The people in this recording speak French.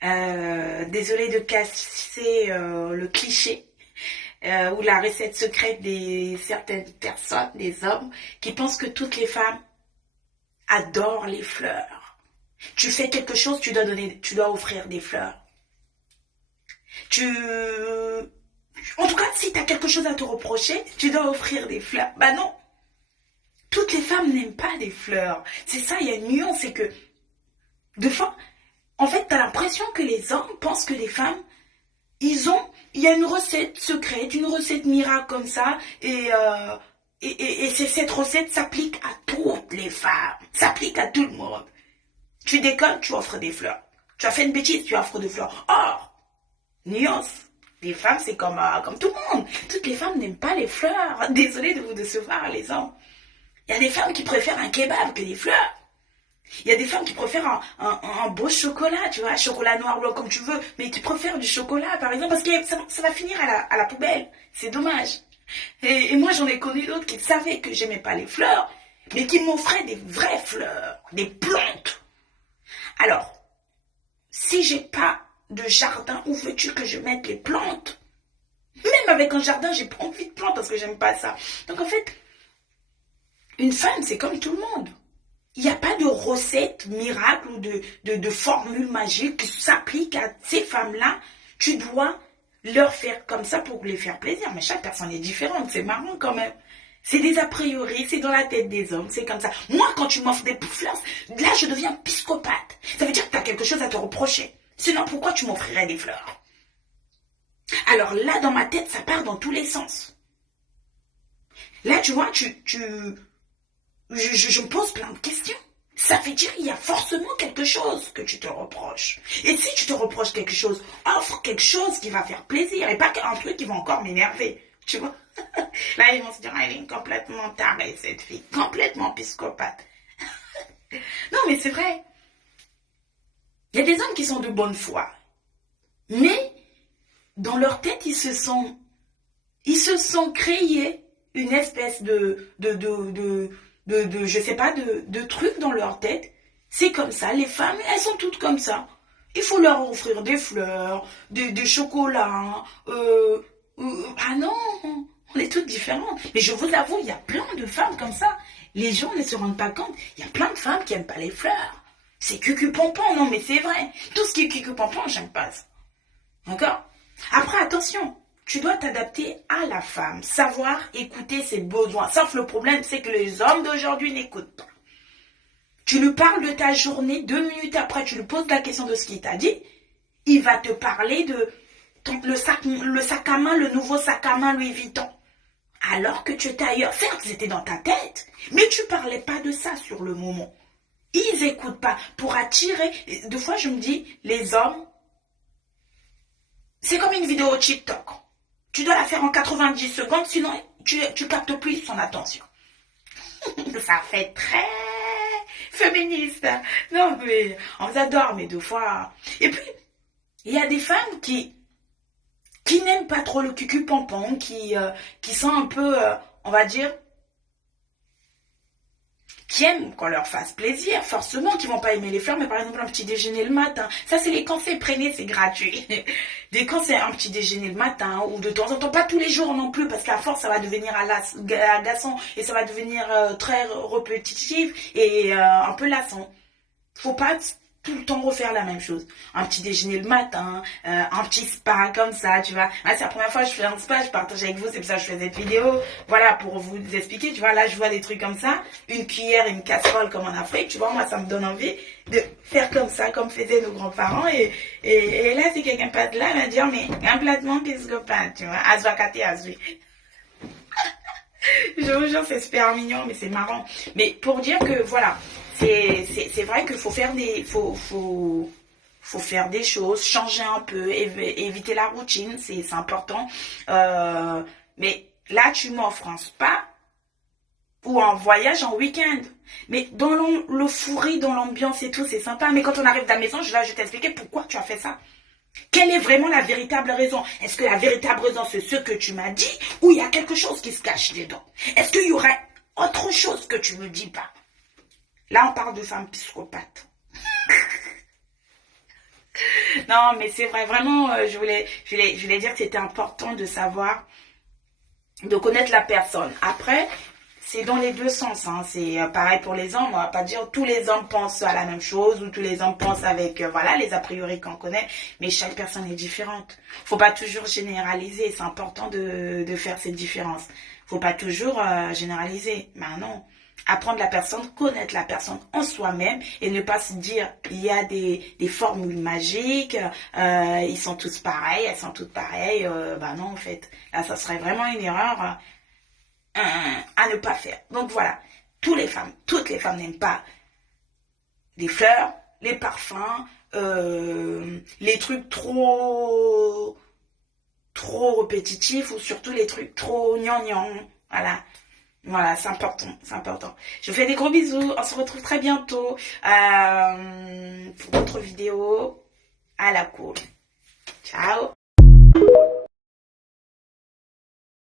Désolée de casser le cliché ou la recette secrète des certaines personnes, des hommes, qui pensent que toutes les femmes adorent les fleurs. Tu fais quelque chose, tu dois offrir des fleurs. Tu, en tout cas, si tu as quelque chose à te reprocher, tu dois offrir des fleurs. Bah non, toutes les femmes n'aiment pas des fleurs. C'est ça, il y a une nuance, c'est que de fois, en fait, tu as l'impression que les hommes pensent que les femmes, il y a une recette secrète, une recette miracle comme ça, et cette recette s'applique à toutes les femmes, s'applique à tout le monde. Tu déconnes, tu offres des fleurs. Tu as fait une bêtise, tu offres des fleurs. Or, nuance. Les femmes, c'est comme tout le monde. Toutes les femmes n'aiment pas les fleurs. Désolée de vous décevoir, les hommes. Il y a des femmes qui préfèrent un kebab que des fleurs. Il y a des femmes qui préfèrent un beau chocolat, tu vois, chocolat noir, blanc, comme tu veux. Mais tu préfères du chocolat, par exemple, parce que ça va finir à la poubelle. C'est dommage. Et moi, j'en ai connu d'autres qui savaient que j'aimais pas les fleurs, mais qui m'offraient des vraies fleurs, des plantes. Alors, si j'ai pas de jardin, où veux-tu que je mette les plantes? Même avec un jardin, j'ai pas envie de plantes parce que j'aime pas ça. Donc en fait, une femme, c'est comme tout le monde. Il n'y a pas de recette miracle ou de formule magique qui s'applique à ces femmes-là. Tu dois leur faire comme ça pour les faire plaisir. Mais chaque personne est différente. C'est marrant quand même. C'est des a priori, c'est dans la tête des hommes, c'est comme ça. Moi, quand tu m'offres des fleurs, là, je deviens psychopathe. Ça veut dire que tu as quelque chose à te reprocher. Sinon, pourquoi tu m'offrirais des fleurs? Alors là, dans ma tête, ça part dans tous les sens. Là, tu vois, je me pose plein de questions. Ça veut dire qu'il y a forcément quelque chose que tu te reproches. Et si tu te reproches quelque chose, offre quelque chose qui va faire plaisir et pas un truc qui va encore m'énerver. Tu vois? Là, ils vont se dire, elle est complètement tarée, cette fille. Complètement psychopathe. Non, mais c'est vrai. Il y a des hommes qui sont de bonne foi. Mais, dans leur tête, ils se sont créés une espèce je sais pas, de trucs dans leur tête. C'est comme ça. Les femmes, elles sont toutes comme ça. Il faut leur offrir des fleurs, des chocolats. Ah non, on est toutes différentes. Mais je vous avoue, il y a plein de femmes comme ça. Les gens ne se rendent pas compte. Il y a plein de femmes qui n'aiment pas les fleurs. C'est cucu-pompon, non mais c'est vrai. Tout ce qui est cucu-pompon, j'aime pas ça. D'accord? Après, attention. Tu dois t'adapter à la femme, savoir écouter ses besoins. Sauf le problème, c'est que les hommes d'aujourd'hui n'écoutent pas. Tu lui parles de ta journée, 2 minutes après, tu lui poses la question de ce qu'il t'a dit. Il va te parler de le sac à main, le nouveau sac à main Louis Vuitton. Alors que tu étais ailleurs. Certes, c'était dans ta tête, mais tu parlais pas de ça sur le moment. Ils écoutent pas. Pour attirer, deux fois je me dis, les hommes, c'est comme une vidéo TikTok. Tu dois la faire en 90 secondes, sinon tu captes plus son attention. Ça fait très féministe. Non, mais on vous adore, mais deux fois. Et puis, il y a des femmes qui n'aiment pas trop le cucu-pompon, qui sont un peu, on va dire, qui aiment qu'on leur fasse plaisir, forcément, qui vont pas aimer les fleurs, mais par exemple un petit déjeuner le matin. Ça, c'est les quand c'est préné, c'est gratuit. Dès quand c'est un petit déjeuner le matin, ou de temps en temps, pas tous les jours non plus, parce qu'à force, ça va devenir agaçant, et ça va devenir très répétitif, et un peu lassant. Faut pas tout le temps refaire la même chose. Un petit déjeuner le matin, un petit spa comme ça, tu vois. Ah, c'est la première fois que je fais un spa, je partage avec vous, c'est pour ça que je fais cette vidéo. Voilà, pour vous expliquer, tu vois, là je vois des trucs comme ça, une cuillère, une casserole comme en Afrique, tu vois, moi ça me donne envie de faire comme ça, comme faisaient nos grands-parents. Et là, si quelqu'un passe là, il va dire, mais complètement psychopathe, tu vois, azwakate azui. Je vous jure, c'est super mignon, mais c'est marrant. Mais pour dire que, voilà, c'est vrai qu'il faut faire faut faire des choses, changer un peu, éviter la routine, c'est important. Mais là, tu m'offres un spa ou un voyage en week-end. Mais dans l'euphorie, dans l'ambiance et tout, c'est sympa. Mais quand on arrive à la maison, je vais t'expliquer pourquoi tu as fait ça. Quelle est vraiment la véritable raison? Est-ce que la véritable raison, c'est ce que tu m'as dit, ou il y a quelque chose qui se cache dedans? Est-ce qu'il y aurait autre chose que tu me dis pas? Là, on parle de femmes psychopathes. Non, mais c'est vrai, vraiment, je voulais dire que c'était important de savoir, de connaître la personne. Après, c'est dans les deux sens, hein. C'est pareil pour les hommes. On va pas dire tous les hommes pensent à la même chose ou tous les hommes pensent avec voilà les a priori qu'on connaît, mais chaque personne est différente. Faut pas toujours généraliser. C'est important de faire cette différence. Faut pas toujours généraliser. Ben non. Apprendre la personne, connaître la personne en soi-même et ne pas se dire il y a des formules magiques, ils sont tous pareils, elles sont toutes pareilles. Ben non en fait. Là ça serait vraiment une erreur à ne pas faire. Donc voilà, toutes les femmes n'aiment pas les fleurs, les parfums, les trucs trop répétitifs ou surtout les trucs trop gnangnang. Voilà. Voilà, c'est important, c'est important. Je vous fais des gros bisous. On se retrouve très bientôt pour d'autres vidéos. À la cool.